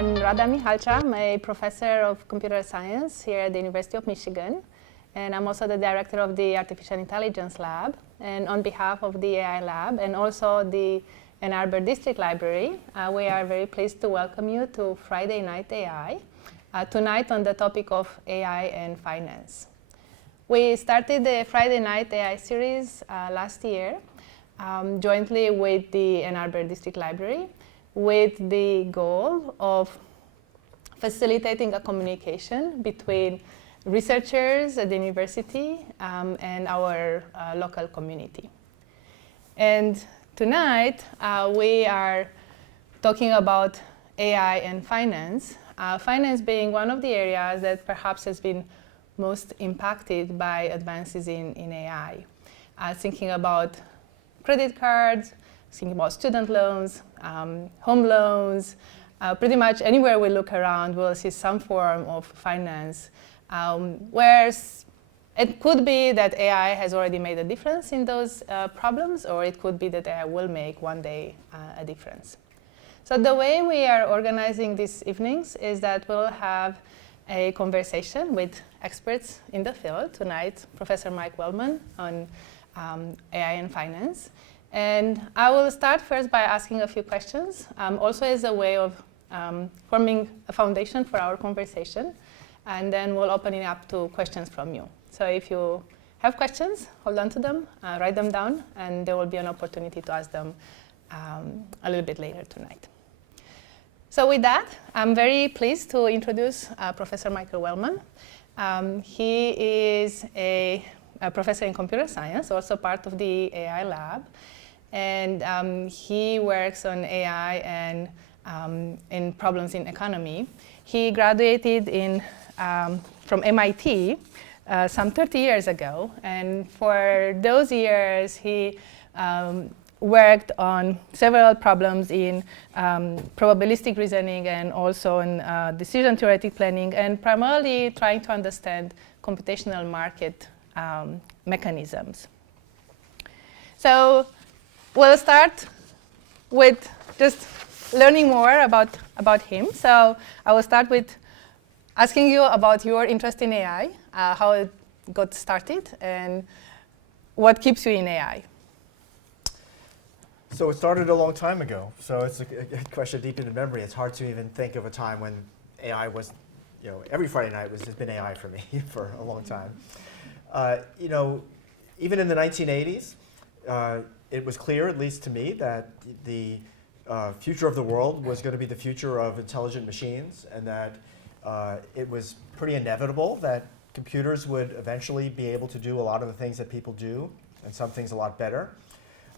I'm Rada Mihalcea. I'm a professor of computer science here at the University of Michigan. And I'm also the director of the Artificial Intelligence Lab. And on behalf of the AI Lab and also the Ann Arbor District Library, we are very pleased to welcome you to Friday Night AI, tonight on the topic of AI and finance. We started the Friday Night AI series last year jointly with the Ann Arbor District Library, with the goal of facilitating a communication between researchers at the university and our local community. And tonight we are talking about AI and finance, finance being one of the areas that perhaps has been most impacted by advances in AI. Thinking about credit cards, thinking about student loans, home loans, pretty much anywhere we look around, we'll see some form of finance, where it could be that AI has already made a difference in those problems, or it could be that AI will make one day a difference. So the way we are organizing these evenings is that we'll have a conversation with experts in the field. Tonight, Professor Mike Wellman on AI and finance. And I will start first by asking a few questions, also as a way of forming a foundation for our conversation. And then we'll open it up to questions from you. So if you have questions, hold on to them, write them down, and there will be an opportunity to ask them a little bit later tonight. So with that, I'm very pleased to introduce Professor Michael Wellman. He is a professor in computer science, also part of the AI lab. And he works on AI and in problems in economy. He graduated from MIT some 30 years ago. And for those years, he worked on several problems in probabilistic reasoning and also in decision theoretic planning, and primarily trying to understand computational market mechanisms. So we'll start with just learning more about him. So I will start with asking you about your interest in AI, how it got started, and what keeps you in AI. So it started a long time ago. So it's a question deep into memory. It's hard to even think of a time when AI was, every Friday night has been AI for me for a long time. Even in the 1980s, it was clear, at least to me, that the future of the world was going to be the future of intelligent machines, and that it was pretty inevitable that computers would eventually be able to do a lot of the things that people do, and some things a lot better.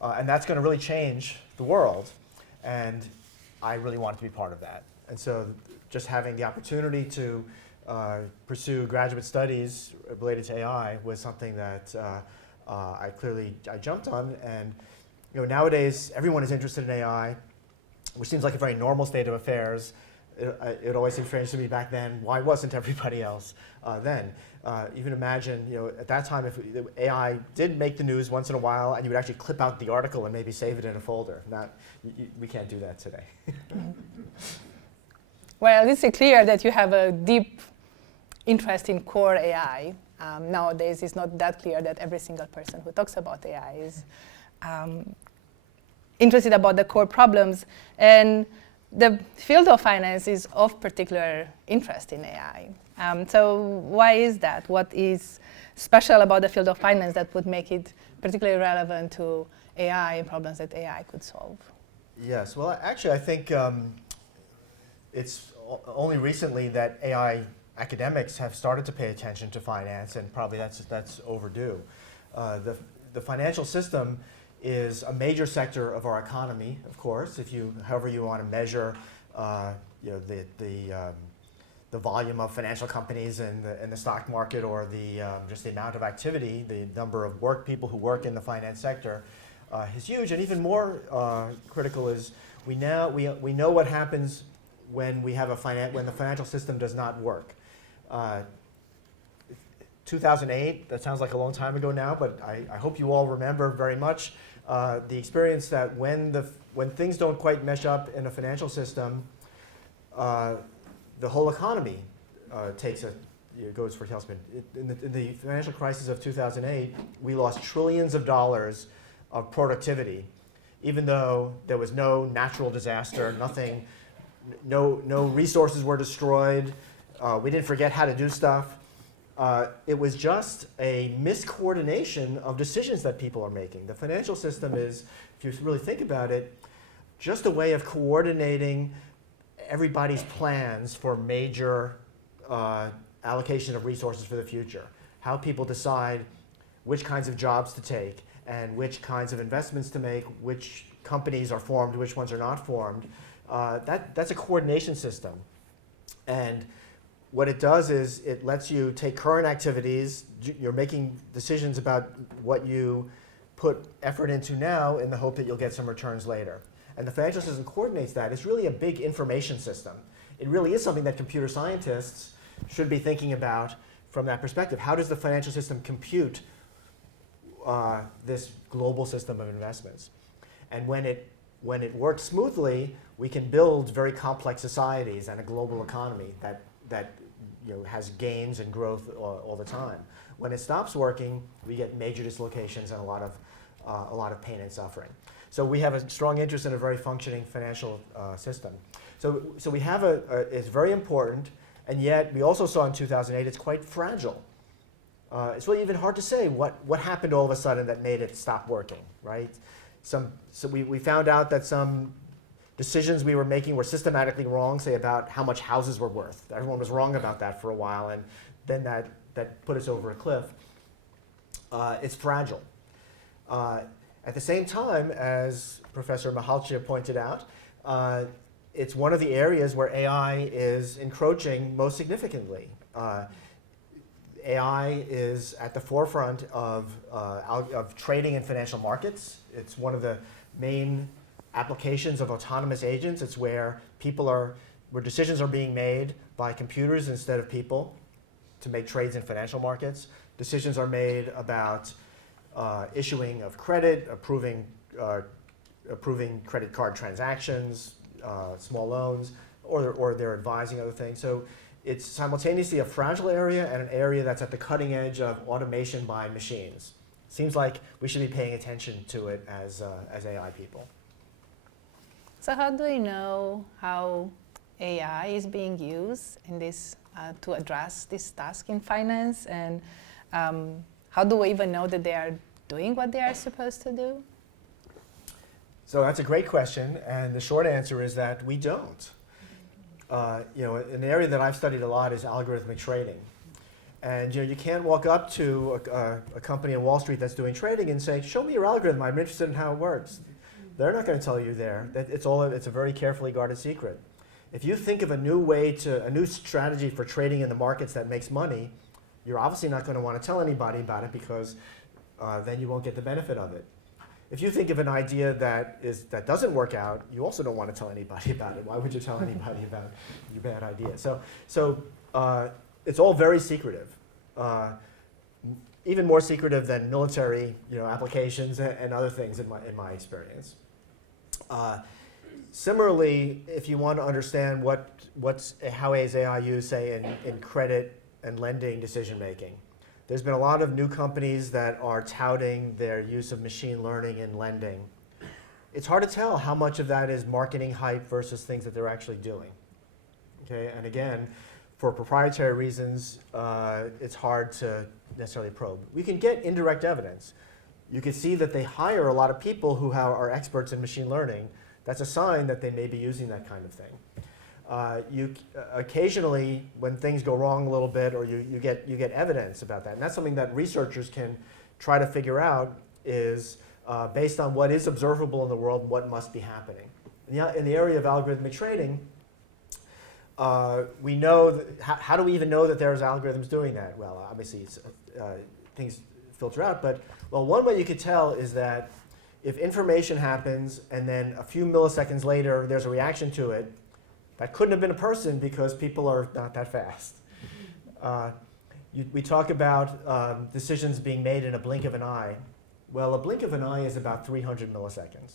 And that's going to really change the world. And I really wanted to be part of that. And so just having the opportunity to pursue graduate studies related to AI was something that I jumped on. And nowadays, everyone is interested in AI, which seems like a very normal state of affairs. It always seemed strange to me back then. Why wasn't everybody else then? Even imagine, at that time, if AI did make the news once in a while, and you would actually clip out the article and maybe save it in a folder. We can't do that today. Well, it's clear that you have a deep interest in core AI. Nowadays, it's not that clear that every single person who talks about AI is interested about the core problems. And the field of finance is of particular interest in AI. So why is that? What is special about the field of finance that would make it particularly relevant to AI and problems that AI could solve? Yes, well, actually, I think it's only recently that AI academics have started to pay attention to finance, and probably that's overdue. The financial system is a major sector of our economy, of course. However you want to measure, the volume of financial companies in the stock market, or just the amount of activity, the number of people who work in the finance sector, is huge. And even more critical is we know what happens when when the financial system does not work. 2008, that sounds like a long time ago now, but I hope you all remember very much the experience that when things don't quite mesh up in a financial system, the whole economy goes for a tailspin. In the financial crisis of 2008, we lost trillions of dollars of productivity, even though there was no natural disaster, nothing, no resources were destroyed. We didn't forget how to do stuff. It was just a miscoordination of decisions that people are making. The financial system is, if you really think about it, just a way of coordinating everybody's plans for major allocation of resources for the future. How people decide which kinds of jobs to take and which kinds of investments to make, which companies are formed, which ones are not formed. That's a coordination system. And what it does is it lets you take current activities, you're making decisions about what you put effort into now in the hope that you'll get some returns later. And the financial system coordinates that. It's really a big information system. It really is something that computer scientists should be thinking about from that perspective. How does the financial system compute this global system of investments? And when it works smoothly, we can build very complex societies and a global economy that has gains and growth all the time. When it stops working, we get major dislocations and a lot of pain and suffering. So we have a strong interest in a very functioning financial system. So we have it's very important, and yet we also saw in 2008 it's quite fragile. It's really even hard to say what happened all of a sudden that made it stop working, right? So we found out that some decisions we were making were systematically wrong, say about how much houses were worth. Everyone was wrong about that for a while, and then that put us over a cliff. It's fragile. At the same time, as Professor Mihalcea pointed out, it's one of the areas where AI is encroaching most significantly. AI is at the forefront of trading in financial markets. It's one of the main applications of autonomous agents. It's where where decisions are being made by computers instead of people to make trades in financial markets. Decisions are made about issuing of credit, approving credit card transactions, small loans, or they're advising other things. So it's simultaneously a fragile area and an area that's at the cutting edge of automation by machines. Seems like we should be paying attention to it as AI people. So how do we know how AI is being used in this to address this task in finance, and how do we even know that they are doing what they are supposed to do? So that's a great question, and the short answer is that we don't. An area that I've studied a lot is algorithmic trading. And you can't walk up to a company on Wall Street that's doing trading and say, show me your algorithm, I'm interested in how it works. They're not going to tell you there. It's a very carefully guarded secret. If you think of a new strategy for trading in the markets that makes money, you're obviously not going to want to tell anybody about it, because then you won't get the benefit of it. If you think of an idea that doesn't work out, you also don't want to tell anybody about it. Why would you tell anybody about your bad idea? So it's all very secretive, even more secretive than military applications and other things in my experience. Similarly, if you want to understand how is AI used, say, in credit and lending decision making, there's been a lot of new companies that are touting their use of machine learning in lending. It's hard to tell how much of that is marketing hype versus things that they're actually doing. Okay, and again, for proprietary reasons, it's hard to necessarily probe. We can get indirect evidence. You can see that they hire a lot of people who are experts in machine learning. That's a sign that they may be using that kind of thing. Occasionally, when things go wrong a little bit, or you get evidence about that, and that's something that researchers can try to figure out, is based on what is observable in the world, what must be happening. In the area of algorithmic trading, we know how do we even know that there's algorithms doing that? Well, obviously things filter out, but one way you could tell is that if information happens and then a few milliseconds later there's a reaction to it, that couldn't have been a person, because people are not that fast. We talk about decisions being made in a blink of an eye. Well, a blink of an eye is about 300 milliseconds.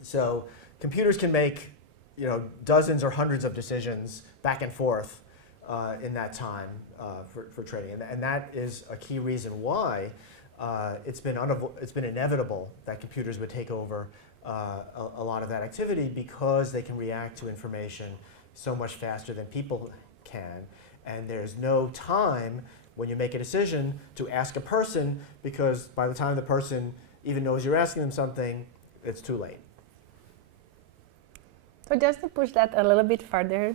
So computers can make dozens or hundreds of decisions back and forth in that time for trading. And that is a key reason why it's been inevitable that computers would take over a lot of that activity, because they can react to information so much faster than people can. And there's no time when you make a decision to ask a person, because by the time the person even knows you're asking them something, it's too late. So just to push that a little bit further,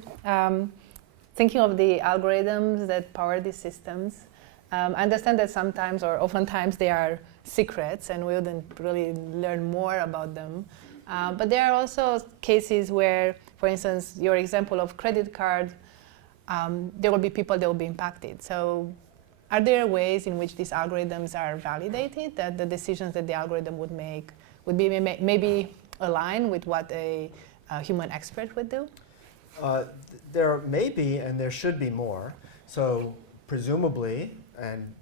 thinking of the algorithms that power these systems, I understand that sometimes or oftentimes they are secrets and we wouldn't really learn more about them. But there are also cases where, for instance, your example of credit card, there will be people that will be impacted. So are there ways in which these algorithms are validated, that the decisions that the algorithm would make would be maybe aligned with what a human expert would do? There may be, and there should be more. So presumably, and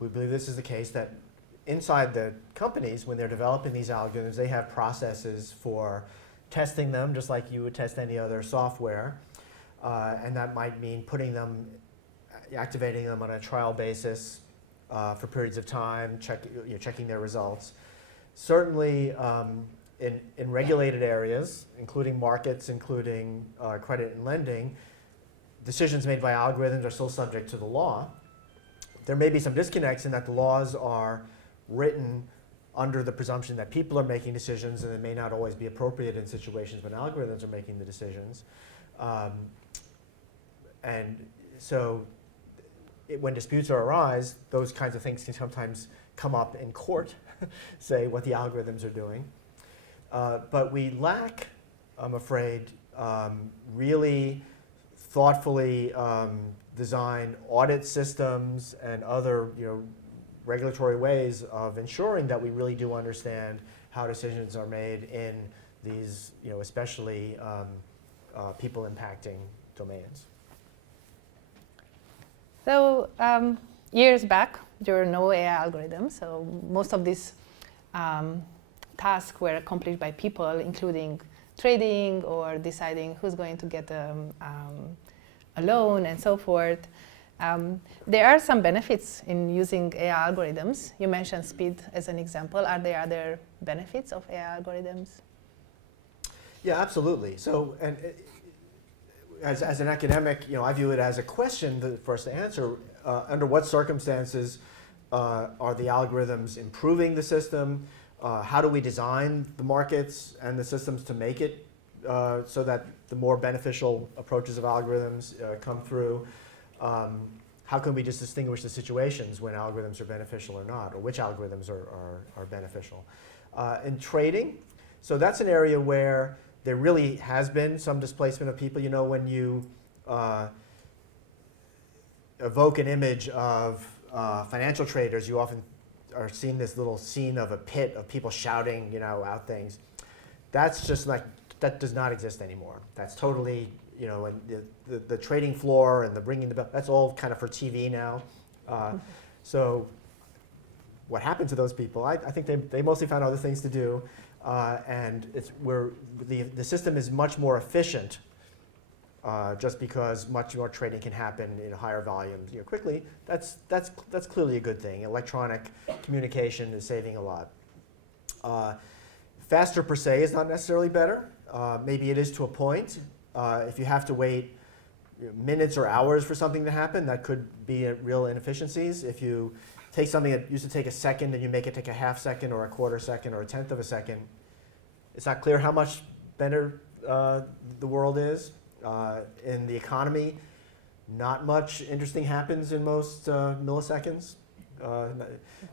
we believe this is the case, that inside the companies, when they're developing these algorithms, they have processes for testing them, just like you would test any other software. And that might mean activating them on a trial basis for periods of time, checking their results. Certainly, in regulated areas, including markets, including credit and lending, decisions made by algorithms are still subject to the law. There may be some disconnects in that the laws are written under the presumption that people are making decisions, and it may not always be appropriate in situations when algorithms are making the decisions. And so when disputes arise, those kinds of things can sometimes come up in court, say what the algorithms are doing. But we lack, I'm afraid, really thoughtfully designed audit systems and other regulatory ways of ensuring that we really do understand how decisions are made in these, especially people impacting domains. So years back, there were no AI algorithms, so most of these tasks were accomplished by people, including trading or deciding who's going to get a loan and so forth. There are some benefits in using AI algorithms. You mentioned speed as an example. Are there other benefits of AI algorithms? Yeah, absolutely. So, and as an academic, I view it as a question for us to answer. Under what circumstances are the algorithms improving the system? How do we design the markets and the systems to make it so that the more beneficial approaches of algorithms come through? How can we just distinguish the situations when algorithms are beneficial or not, or which algorithms are beneficial? In trading, so that's an area where there really has been some displacement of people. When you evoke an image of financial traders, you often are seeing this little scene of a pit of people shouting, out things. That's just that does not exist anymore. That's totally, and the trading floor and the ringing the bell, that's all kind of for TV now. So what happened to those people? I think they mostly found other things to do, and the system is much more efficient just because much more trading can happen in higher volumes quickly. That's clearly a good thing. Electronic communication is saving a lot. Faster per se is not necessarily better. Maybe it is to a point. If you have to wait minutes or hours for something to happen, that could be real inefficiencies. If you take something that used to take a second and you make it take a half second or a quarter second or a tenth of a second, it's not clear how much better the world is. In the economy, not much interesting happens in most milliseconds.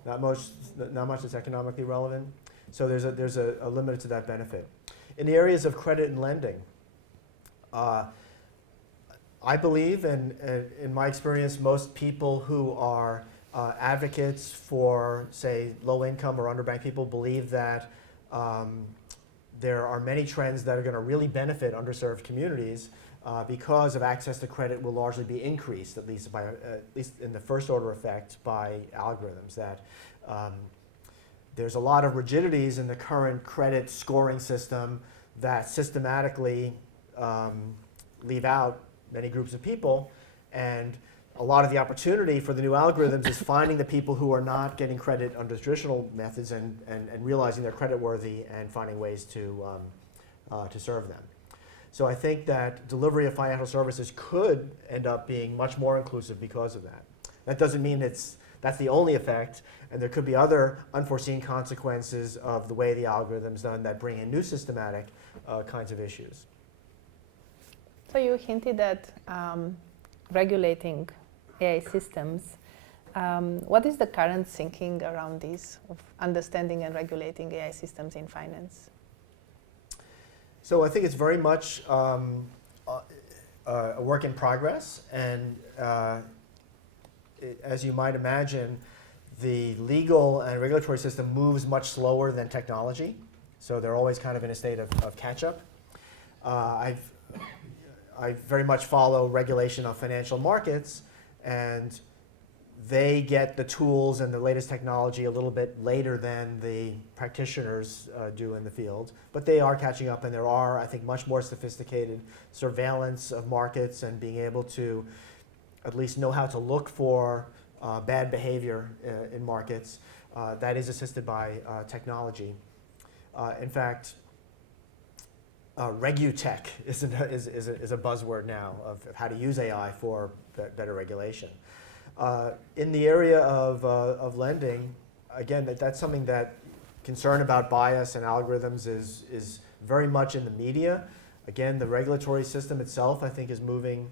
Not much is economically relevant. So there's a limit to that benefit. In the areas of credit and lending, I believe, and in my experience, most people who are advocates for, say, low-income or underbanked people believe that there are many trends that are going to really benefit underserved communities because of access to credit will largely be increased, at least in the first order effect, by algorithms. That there's a lot of rigidities in the current credit scoring system that systematically leave out many groups of people, and a lot of the opportunity for the new algorithms is finding the people who are not getting credit under traditional methods and realizing they're creditworthy and finding ways to serve them. So I think that delivery of financial services could end up being much more inclusive because of that. That doesn't mean that's the only effect, and there could be other unforeseen consequences of the way the algorithm's done that bring in new systematic kinds of issues. So you hinted at regulating AI systems. What is the current thinking around this, of understanding and regulating AI systems in finance? So I think it's very much a work in progress, and as you might imagine, the legal and regulatory system moves much slower than technology, so they're always kind of in a state of catch-up. I very much follow regulation of financial markets, and they get the tools and the latest technology a little bit later than the practitioners do in the field. But they are catching up, and there are, I think, much more sophisticated surveillance of markets and being able to at least know how to look for bad behavior in markets. That is assisted by technology. In fact, Regutech is a buzzword now of how to use AI for better regulation. In the area of lending, again, that's something that concern about bias and algorithms is very much in the media. Again, the regulatory system itself, I think, is moving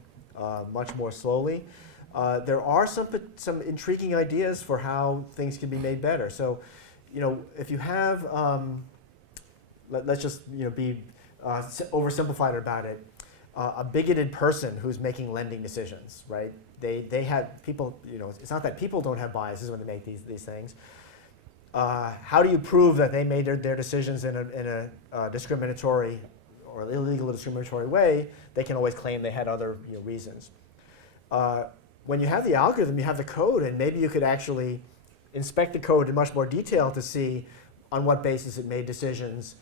much more slowly. There are some intriguing ideas for how things can be made better. So, if you have, let's just be oversimplified about it, a bigoted person who's making lending decisions, right? They have people, it's not that people don't have biases when they make these things. How do you prove that they made their decisions in a discriminatory or illegal discriminatory way? They can always claim they had other reasons. When you have the algorithm, you have the code, and maybe you could actually inspect the code in much more detail to see on what basis it made decisions,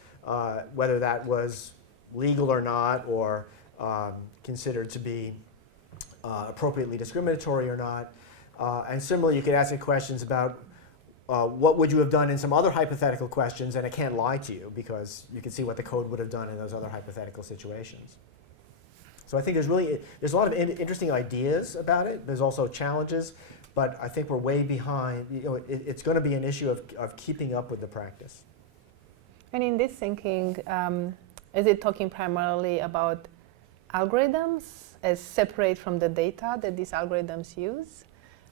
whether that was legal or not, or considered to be appropriately discriminatory or not. And similarly, you could ask it questions about what would you have done in some other hypothetical questions, and it can't lie to you because you can see what the code would have done in those other hypothetical situations. So I think there's a lot of interesting ideas about it. There's also challenges, but I think we're way behind. It's going to be an issue of keeping up with the practice. And in this thinking, is it talking primarily about algorithms as separate from the data that these algorithms use?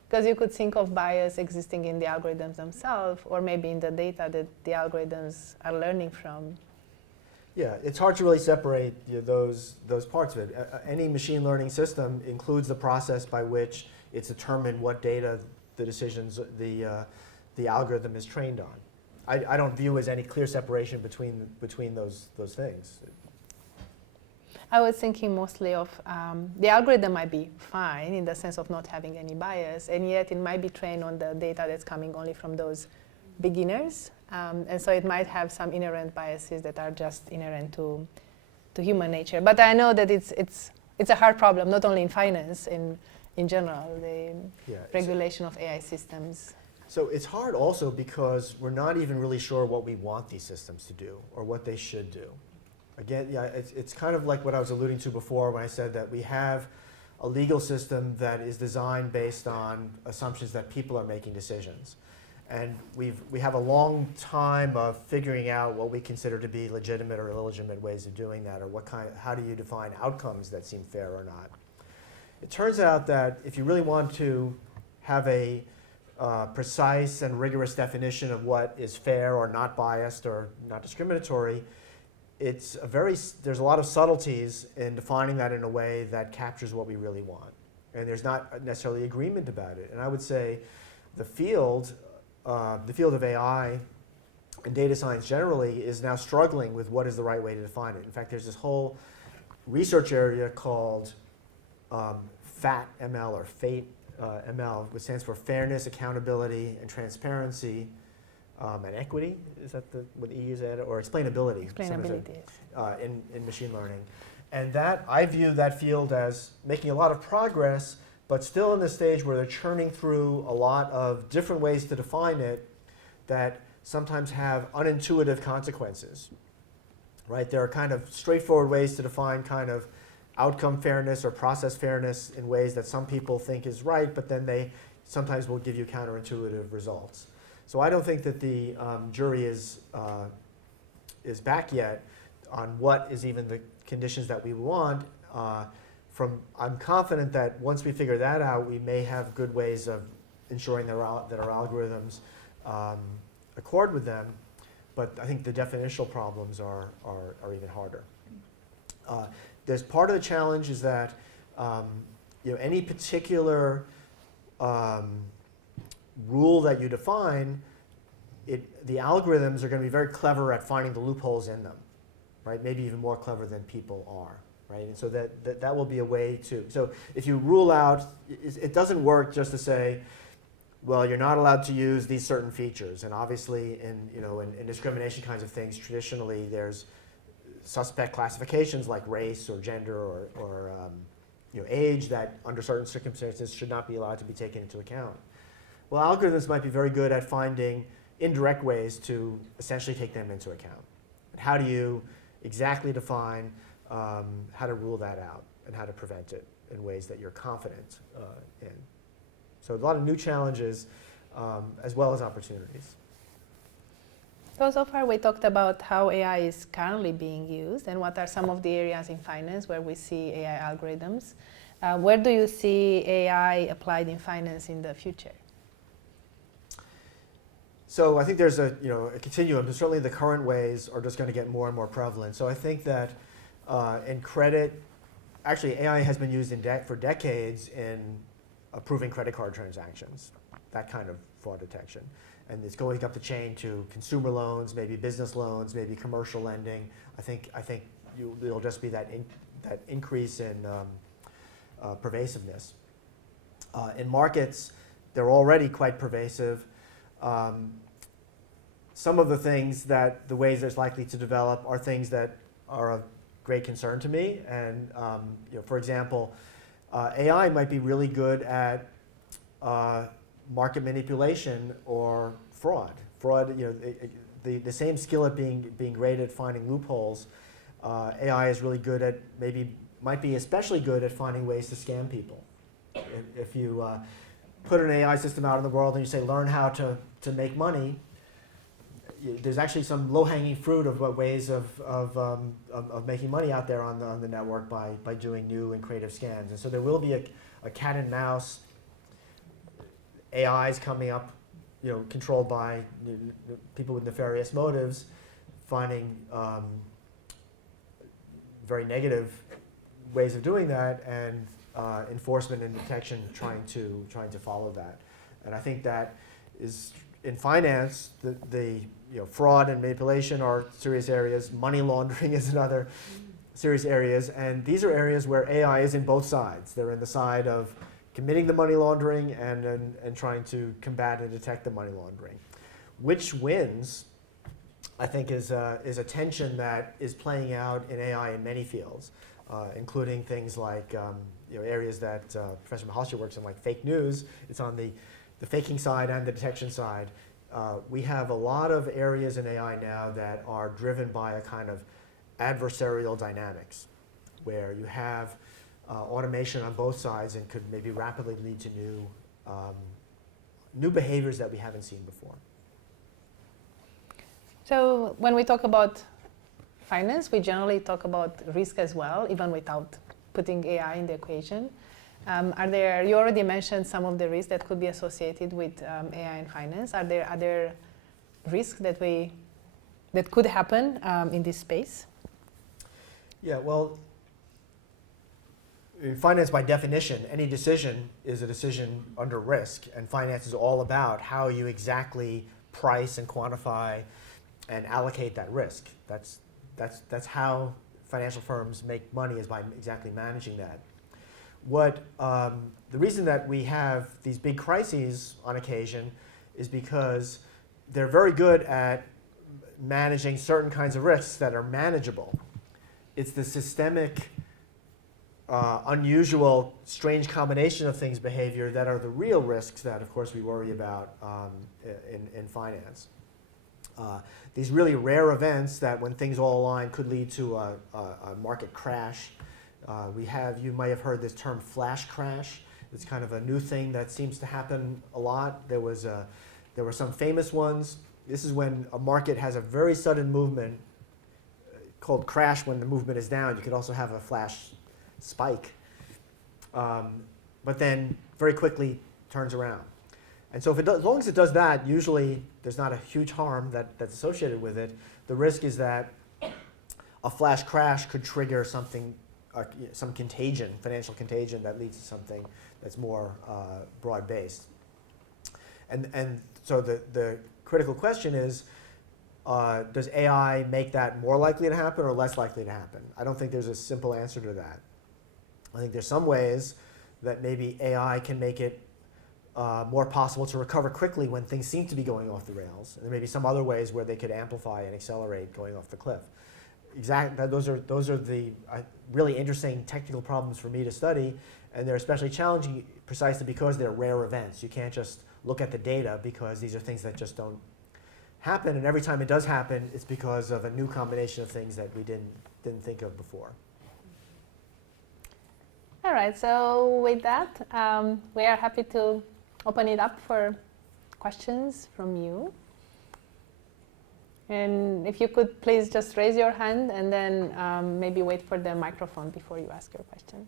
Because you could think of bias existing in the algorithms themselves, or maybe in the data that the algorithms are learning from. Yeah, it's hard to really separate those parts of it. Any machine learning system includes the process by which it's determined what data the algorithm is trained on. I don't view as any clear separation between those things. I was thinking mostly of the algorithm might be fine in the sense of not having any bias, and yet it might be trained on the data that's coming only from those beginners. And so it might have some inherent biases that are just inherent to human nature. But I know that it's a hard problem, not only in finance, in general, the regulation of AI systems. So it's hard also because we're not even really sure what we want these systems to do or what they should do. Again, it's kind of like what I was alluding to before when I said that we have a legal system that is designed based on assumptions that people are making decisions. And we have a long time of figuring out what we consider to be legitimate or illegitimate ways of doing that, or how do you define outcomes that seem fair or not. It turns out that if you really want to have a precise and rigorous definition of what is fair or not biased or not discriminatory, there's a lot of subtleties in defining that in a way that captures what we really want. And there's not necessarily agreement about it. And I would say the field of AI and data science generally is now struggling with what is the right way to define it. In fact, there's this whole research area called FAT-ML or FATE-ML, which stands for Fairness, Accountability, and Transparency, and Equity. Is that what E is at? Or explainability. Explainability, in machine learning. And that, I view that field as making a lot of progress, but still in the stage where they're churning through a lot of different ways to define it that sometimes have unintuitive consequences. Right? There are kind of straightforward ways to define kind of outcome fairness or process fairness in ways that some people think is right, but then they sometimes will give you counterintuitive results. So I don't think that the jury is back yet on what is even the conditions that we want. I'm confident that once we figure that out, we may have good ways of ensuring that our algorithms accord with them. But I think the definitional problems are even harder. There's part of the challenge is that any particular rule that you define, the algorithms are going to be very clever at finding the loopholes in them, right? Maybe even more clever than people are, right? And so that will be a way to. So if you rule out, it doesn't work just to say, well, you're not allowed to use these certain features. And obviously, in discrimination kinds of things, traditionally there's suspect classifications like race or gender or age that under certain circumstances should not be allowed to be taken into account. Well, algorithms might be very good at finding indirect ways to essentially take them into account. But how do you exactly define how to rule that out and how to prevent it in ways that you're confident in? So a lot of new challenges as well as opportunities. So far we talked about how AI is currently being used and what are some of the areas in finance where we see AI algorithms. Where do you see AI applied in finance in the future? So I think there's a continuum. Certainly the current ways are just going to get more and more prevalent. So I think that in credit, actually AI has been used for decades in approving credit card transactions, that kind of fraud detection. And it's going up the chain to consumer loans, maybe business loans, maybe commercial lending. I think there'll just be that increase in pervasiveness. In markets, they're already quite pervasive. Some of the ways there's likely to develop are things that are of great concern to me. And for example, AI might be really good at market manipulation or fraud. The same skill at being great at finding loopholes. AI is really good at might be especially good at finding ways to scam people. If you put an AI system out in the world and you say learn how to make money, there's actually some low-hanging fruit of ways of making money out there on the network by doing new and creative scams. And so there will be a cat and mouse AIs coming up, controlled by people with nefarious motives, finding very negative ways of doing that, and enforcement and detection trying to follow that. And I think that is in finance, the fraud and manipulation are serious areas. Money laundering is another serious areas, and these are areas where AI is in both sides. They're in the side of committing the money laundering and trying to combat and detect the money laundering. Which wins, I think, is a tension that is playing out in AI in many fields, including things like areas that Professor Mihalcea works in, like fake news. It's on the faking side and the detection side. We have a lot of areas in AI now that are driven by a kind of adversarial dynamics, where you have automation on both sides and could maybe rapidly lead to new behaviors that we haven't seen before. So when we talk about finance, we generally talk about risk as well, even without putting AI in the equation. You already mentioned some of the risks that could be associated with AI in finance. Are there other risks that could happen in this space? Yeah, well, in finance, by definition, any decision is a decision under risk, and finance is all about how you exactly price and quantify and allocate that risk. That's how financial firms make money, is by exactly managing that. The reason that we have these big crises on occasion is because they're very good at managing certain kinds of risks that are manageable. It's the systemic unusual, strange combination of things behavior that are the real risks that, of course, we worry about in finance. These really rare events that, when things all align, could lead to a market crash. You might have heard this term flash crash. It's kind of a new thing that seems to happen a lot. There were some famous ones. This is when a market has a very sudden movement called crash when the movement is down. You could also have a flash spike, but then very quickly turns around. And so as long as it does that, usually there's not a huge harm that's associated with it. The risk is that a flash crash could trigger something, some contagion, financial contagion that leads to something that's more broad-based. And so the critical question is, does AI make that more likely to happen or less likely to happen? I don't think there's a simple answer to that. I think there's some ways that maybe AI can make it more possible to recover quickly when things seem to be going off the rails. And there may be some other ways where they could amplify and accelerate going off the cliff. Those are the really interesting technical problems for me to study, and they're especially challenging precisely because they're rare events. You can't just look at the data because these are things that just don't happen, and every time it does happen, it's because of a new combination of things that we didn't think of before. All right, so with that, we are happy to open it up for questions from you. And if you could please just raise your hand and then maybe wait for the microphone before you ask your question.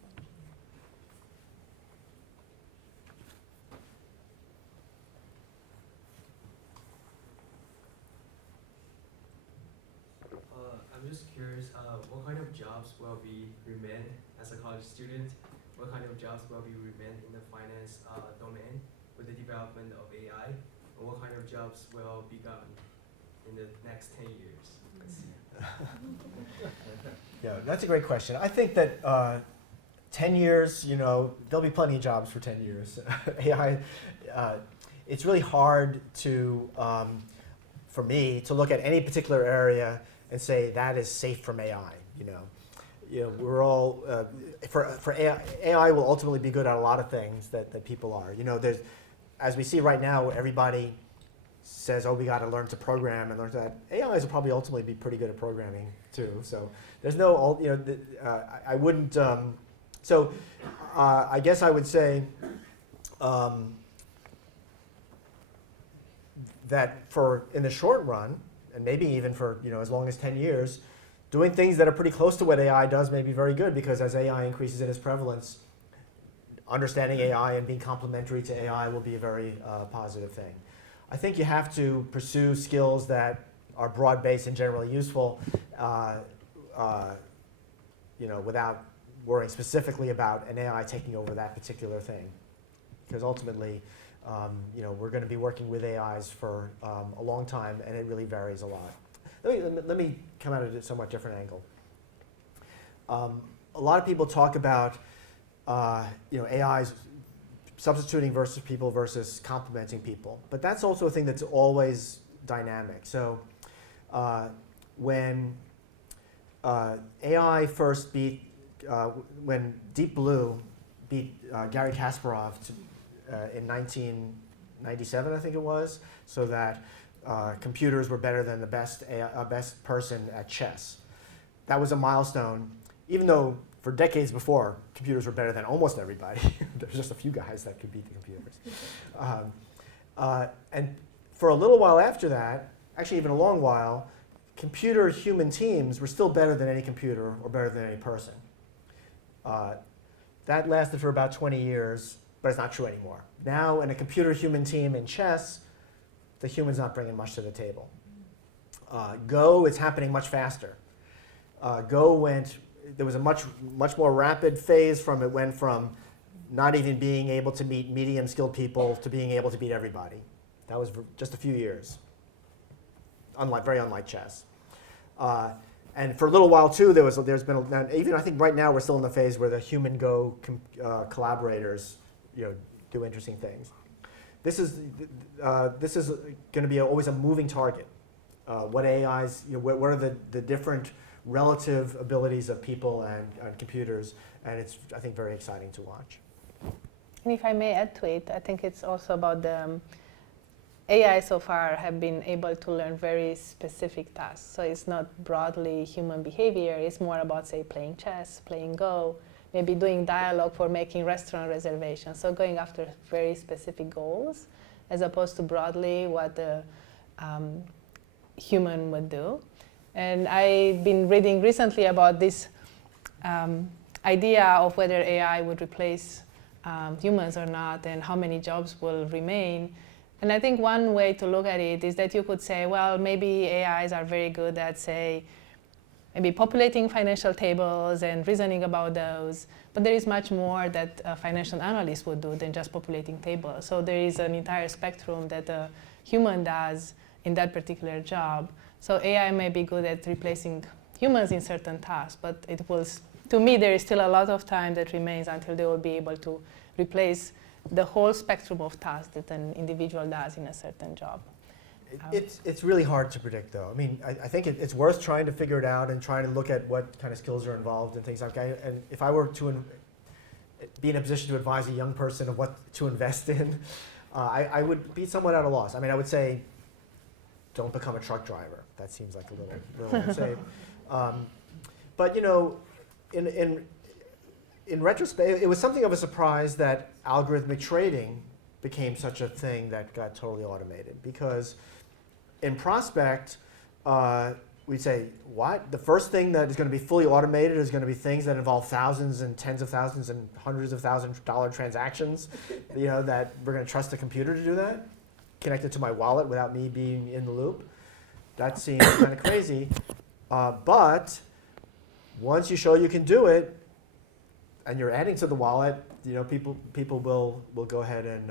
I'm just curious, what kind of jobs will be remain as a college student? What kind of jobs will be remain in the finance domain with the development of AI? And what kind of jobs will be gone in the next 10 years? Yeah, that's a great question. I think that 10 years, there'll be plenty of jobs for 10 years. AI, it's really hard to, for me, to look at any particular area and say that is safe from AI. We're all for AI will ultimately be good at a lot of things that people are. There's, as we see right now, everybody says, "Oh, we got to learn to program and learn that." AIs will probably ultimately be pretty good at programming too. So there's no, I wouldn't. I guess I would say that for in the short run, and maybe even for as long as 10 years, doing things that are pretty close to what AI does may be very good, because as AI increases in its prevalence, understanding AI and being complementary to AI will be a very positive thing. I think you have to pursue skills that are broad-based and generally useful, without worrying specifically about an AI taking over that particular thing, because ultimately, we're going to be working with AIs for a long time, and it really varies a lot. Let me come at it at a somewhat different angle. A lot of people talk about AIs substituting versus people versus complementing people, but that's also a thing that's always dynamic. So when AI first when Deep Blue beat Garry Kasparov in 1997, I think it was, so that computers were better than the best person at chess. That was a milestone, even though for decades before, computers were better than almost everybody. There's just a few guys that could beat the computers. And for a little while after that, actually even a long while, computer-human teams were still better than any computer or better than any person. That lasted for about 20 years, but it's not true anymore. Now, in a computer-human team in chess, the human's not bringing much to the table. Go is happening much faster. There was a much more rapid phase from it went from not even being able to meet medium-skilled people to being able to beat everybody. That was just a few years, very unlike chess. And for a little while too, there's been even I think right now we're still in the phase where the human Go collaborators do interesting things. This is going to be always a moving target. What AIs, what are the different relative abilities of people and computers, and it's, I think, very exciting to watch. And if I may add to it, I think it's also about the AI so far have been able to learn very specific tasks. So it's not broadly human behavior, it's more about, say, playing chess, playing Go, maybe doing dialogue for making restaurant reservations. So going after very specific goals, as opposed to broadly what the human would do. And I've been reading recently about this idea of whether AI would replace humans or not, and how many jobs will remain. And I think one way to look at it is that you could say, well, maybe AIs are very good at, say, maybe populating financial tables and reasoning about those, but there is much more that a financial analyst would do than just populating tables. So there is an entire spectrum that a human does in that particular job. So AI may be good at replacing humans in certain tasks, but it will, to me, there is still a lot of time that remains until they will be able to replace the whole spectrum of tasks that an individual does in a certain job. It's really hard to predict, though. I mean, I think it's worth trying to figure it out and trying to look at what kind of skills are involved and things like that. And if I were to be in a position to advise a young person of what to invest in, I would be somewhat at a loss. I mean, I would say, don't become a truck driver. That seems like a little unsafe. But you know, in retrospect, it was something of a surprise that algorithmic trading became such a thing that got totally automated. Because in prospect, we'd say, what? The first thing that is going to be fully automated is going to be things that involve thousands and tens of thousands and hundreds of $1,000 transactions, you know, that we're going to trust a computer to do that, connected to my wallet without me being in the loop. That seems kind of crazy. But once you show you can do it, and you're adding to the wallet, you know, people will go ahead and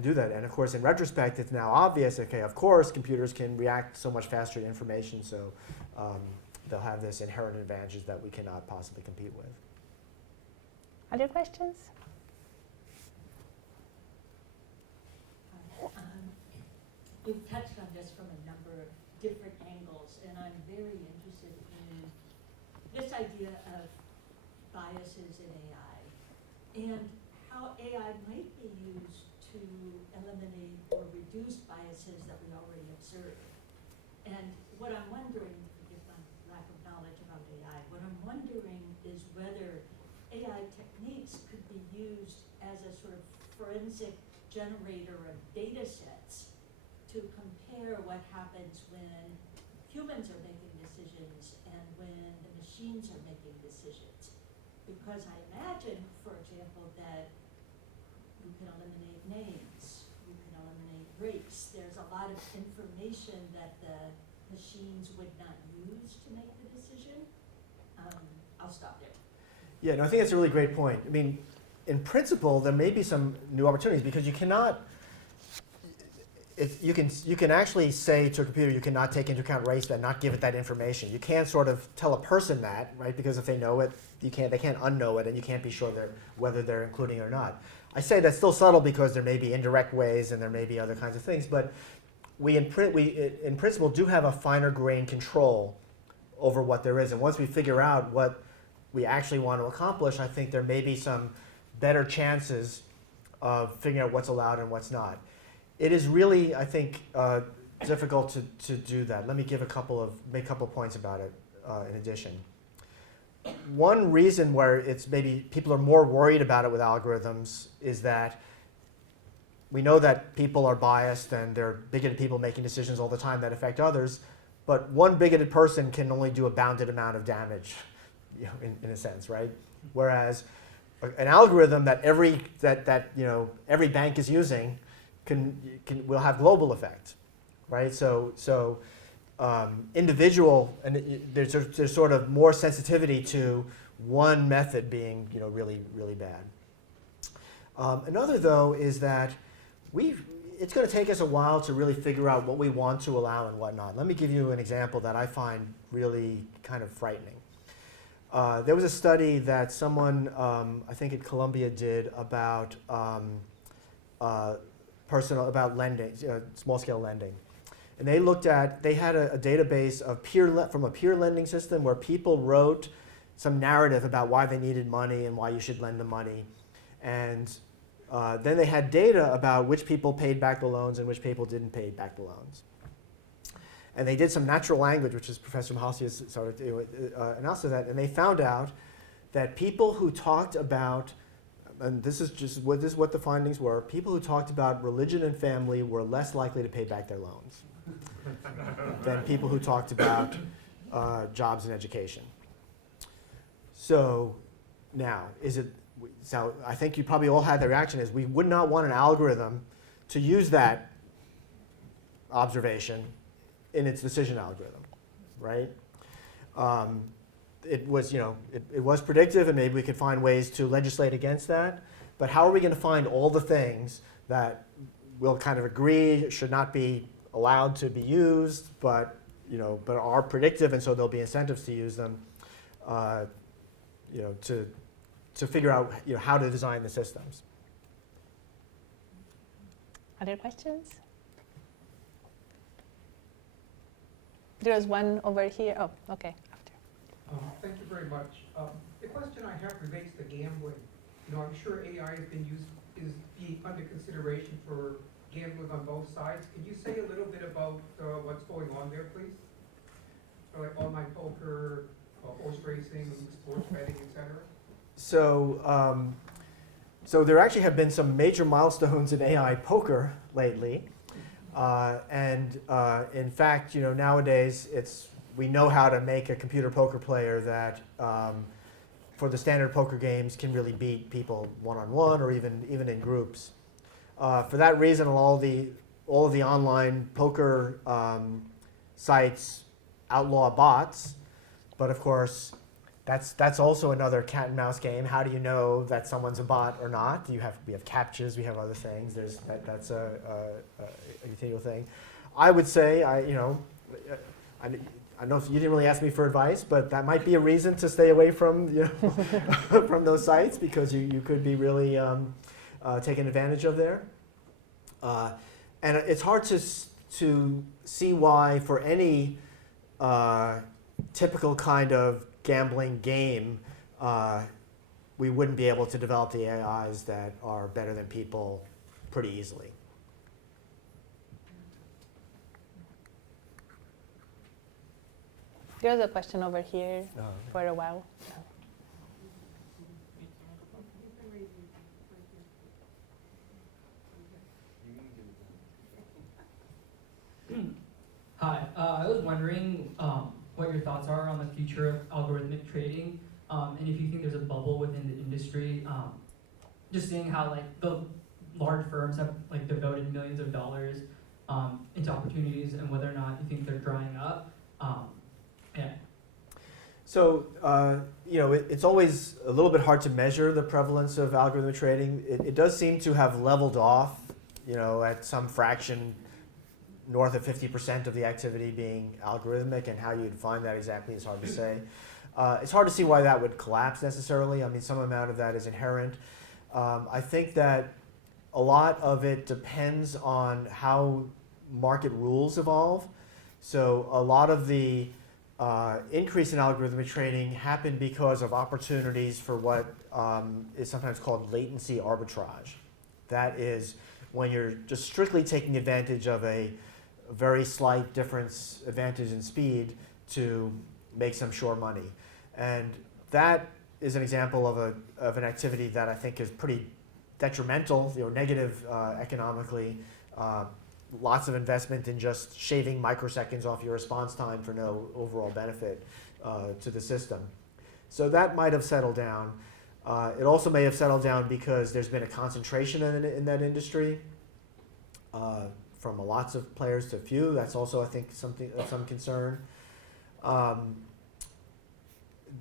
do that. And of course, in retrospect, it's now obvious. Okay, of course, computers can react so much faster to information, so they'll have this inherent advantages that we cannot possibly compete with. Other questions? You've touched on this from a number of different angles, and I'm very interested in this idea of biases in AI and how AI might be used to eliminate or reduce biases that we already observe. And what I'm wondering, forgive my lack of knowledge about AI, what I'm wondering is whether AI techniques could be used as a sort of forensic generator of data sets to compare what happens when humans are making decisions and when the machines are making decisions. Because I imagine, for example, that you can eliminate names, you can eliminate race. There's a lot of information that the machines would not use to make the decision. I'll stop there. Yeah, no, I think that's a really great point. I mean, in principle, there may be some new opportunities because you cannot. You can actually say to a computer you cannot take into account race and not give it that information. You can't sort of tell a person that, right? Because if they know it, they can't unknow it, and you can't be sure whether they're including it or not. I say that's still subtle because there may be indirect ways and there may be other kinds of things, but we in principle do have a finer grained control over what there is. And once we figure out what we actually want to accomplish, I think there may be some better chances of figuring out what's allowed and what's not. It is really, I think, difficult to do that. Let me make a couple of points about it in addition. One reason where it's maybe people are more worried about it with algorithms is that we know that people are biased and there are bigoted people making decisions all the time that affect others, but one bigoted person can only do a bounded amount of damage, you know, in a sense, right? Whereas an algorithm that every bank is using will have global effect, right? So individual, and there's sort of more sensitivity to one method being, you know, really, really bad. Another, though, is that it's going to take us a while to really figure out what we want to allow and what not. Let me give you an example that I find really kind of frightening. There was a study that someone, I think at Columbia, did about lending, small-scale lending. And they had a database of from a peer lending system where people wrote some narrative about why they needed money and why you should lend them money. And then they had data about which people paid back the loans and which people didn't pay back the loans. And they did some natural language, which is Professor Mihalcea sort of analysis of that, and they found out that people who talked about, and this is what the findings were, people who talked about religion and family were less likely to pay back their loans than people who talked about jobs and education. So now, so I think you probably all had the reaction is we would not want an algorithm to use that observation in its decision algorithm, right? It was, it was predictive, and maybe we could find ways to legislate against that. But how are we going to find all the things that we'll kind of agree should not be allowed to be used, but are predictive, and so there'll be incentives to use them, to figure out how to design the systems. Other questions? There was one over here. Oh, okay. After. Thank you very much. The question I have relates to gambling. I'm sure AI has been is being under consideration for gambling on both sides. Can you say a little bit about what's going on there, please? So like online poker, horse racing, sports betting, etc. So there actually have been some major milestones in AI poker lately. And in fact, nowadays we know how to make a computer poker player that for the standard poker games can really beat people one-on-one or even in groups. For that reason, all of the online poker sites outlaw bots, but of course that's also another cat and mouse game. How do you know that someone's a bot or not? We have CAPTCHAs, we have other things. That's a continual thing. I would say I know if you didn't really ask me for advice, but that might be a reason to stay away from from those sites, because you could be really taken advantage of there. And it's hard to see why for any typical kind of gambling game we wouldn't be able to develop the AIs that are better than people pretty easily. There's a question over here for a while. Hi, I was wondering what your thoughts are on the future of algorithmic trading, and if you think there's a bubble within the industry. Just seeing how the large firms have devoted millions of dollars into opportunities, and whether or not you think they're drying up. Yeah. So it's always a little bit hard to measure the prevalence of algorithmic trading. It does seem to have leveled off, at some fraction north of 50% of the activity being algorithmic, and how you'd define that exactly is hard to say. It's hard to see why that would collapse necessarily. I mean, some amount of that is inherent. I think that a lot of it depends on how market rules evolve. So a lot of the increase in algorithmic trading happened because of opportunities for what is sometimes called latency arbitrage. That is when you're just strictly taking advantage of a very slight advantage in speed to make some sure money. And that is an example of an activity that I think is pretty detrimental, negative economically. Lots of investment in just shaving microseconds off your response time for no overall benefit to the system. So that might have settled down. It also may have settled down because there's been a concentration in that industry, from lots of players to few. That's also, I think, something of some concern. The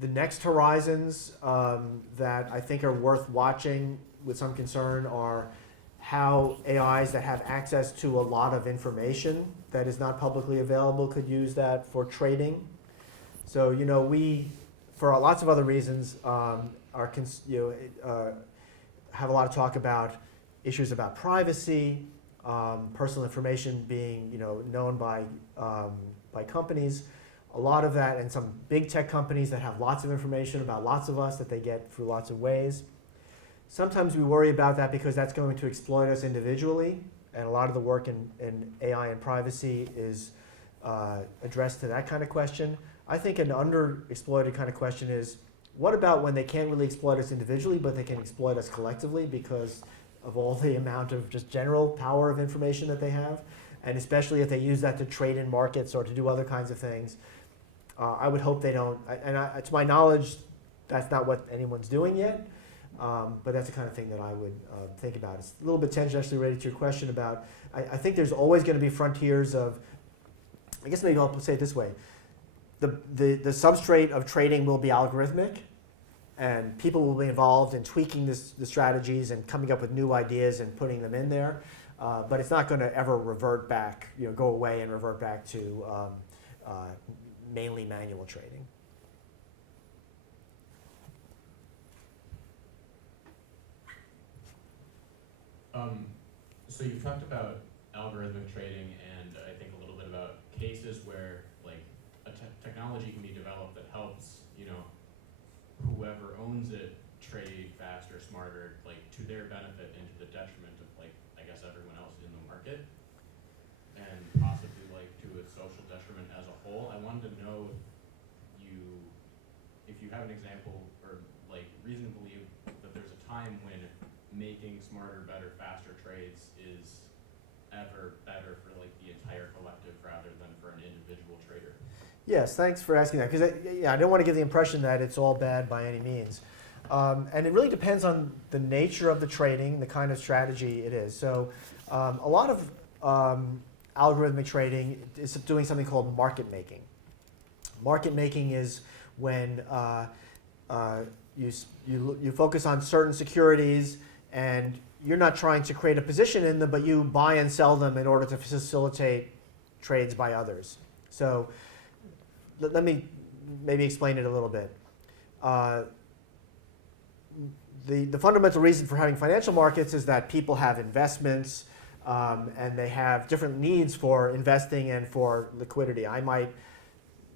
next horizons that I think are worth watching with some concern are how AIs that have access to a lot of information that is not publicly available could use that for trading. So we, for lots of other reasons, have a lot of talk about issues about privacy, personal information being known by companies. A lot of that, and some big tech companies that have lots of information about lots of us that they get through lots of ways. Sometimes we worry about that because that's going to exploit us individually, and a lot of the work in AI and privacy is addressed to that kind of question. I think an underexploited kind of question is, what about when they can't really exploit us individually, but they can exploit us collectively because of all the amount of just general power of information that they have, and especially if they use that to trade in markets or to do other kinds of things. I would hope they don't, to my knowledge, that's not what anyone's doing yet, but that's the kind of thing that I would think about. It's a little bit tangentially related to your question about, I think there's always going to be frontiers of, I guess maybe I'll say it this way, the substrate of trading will be algorithmic, and people will be involved in tweaking the strategies and coming up with new ideas and putting them in there, but it's not going to ever revert back, go away and revert back to mainly manual trading. So you've talked about algorithmic trading, and I think a little bit about cases where like a technology can be developed that helps whoever owns it trade faster, smarter, like to their benefit and to the detriment of like I guess everyone else in the market, and possibly like to a social detriment as a whole. I wanted to know if you have an example or like reason to believe that there's a time when making smarter, better, faster trades is ever better for like the entire collective rather than for an individual trader. Yes, thanks for asking that, because I don't want to give the impression that it's all bad by any means. And it really depends on the nature of the trading, the kind of strategy it is. So a lot of algorithmic trading is doing something called market making. Market making is when you focus on certain securities, and you're not trying to create a position in them, but you buy and sell them in order to facilitate trades by others. So let me maybe explain it a little bit. The fundamental reason for having financial markets is that people have investments, and they have different needs for investing and for liquidity. I might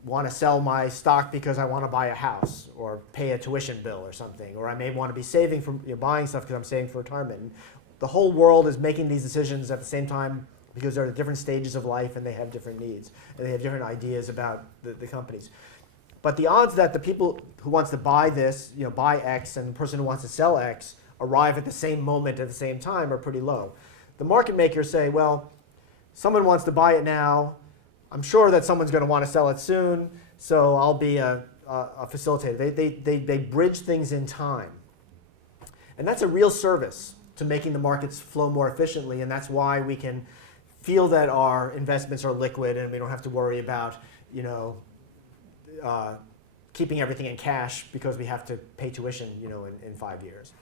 want to sell my stock because I want to buy a house or pay a tuition bill or something, or I may want to be saving from buying stuff because I'm saving for retirement. And the whole world is making these decisions at the same time because they're at different stages of life and they have different needs and they have different ideas about the companies. But the odds that the people who wants to buy this, buy X, and the person who wants to sell X arrive at the same moment at the same time are pretty low. The market makers say, well, someone wants to buy it now. I'm sure that someone's going to want to sell it soon, so I'll be a facilitator. They bridge things in time. And that's a real service to making the markets flow more efficiently, and that's why we can feel that our investments are liquid and we don't have to worry about keeping everything in cash because we have to pay tuition in 5 years.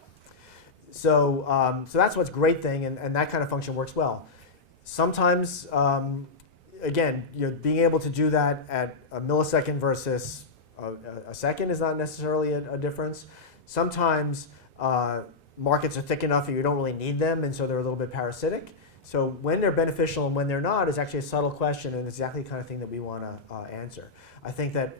So that's what's a great thing, and that kind of function works well. Sometimes, again, being able to do that at a millisecond versus a second is not necessarily a difference. Sometimes markets are thick enough that you don't really need them, and so they're a little bit parasitic. So when they're beneficial and when they're not is actually a subtle question, and it's exactly the kind of thing that we want to answer. I think that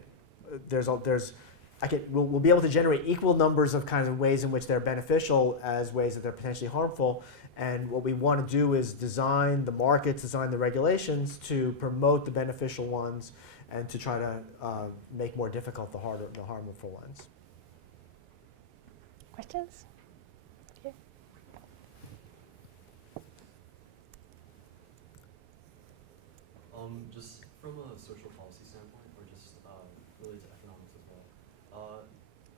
we'll be able to generate equal numbers of kinds of ways in which they're beneficial as ways that they're potentially harmful. And what we want to do is design the markets, design the regulations to promote the beneficial ones and to try to make more difficult the harmful ones. Questions? Okay. Just from a social policy standpoint, or just related to economics as well,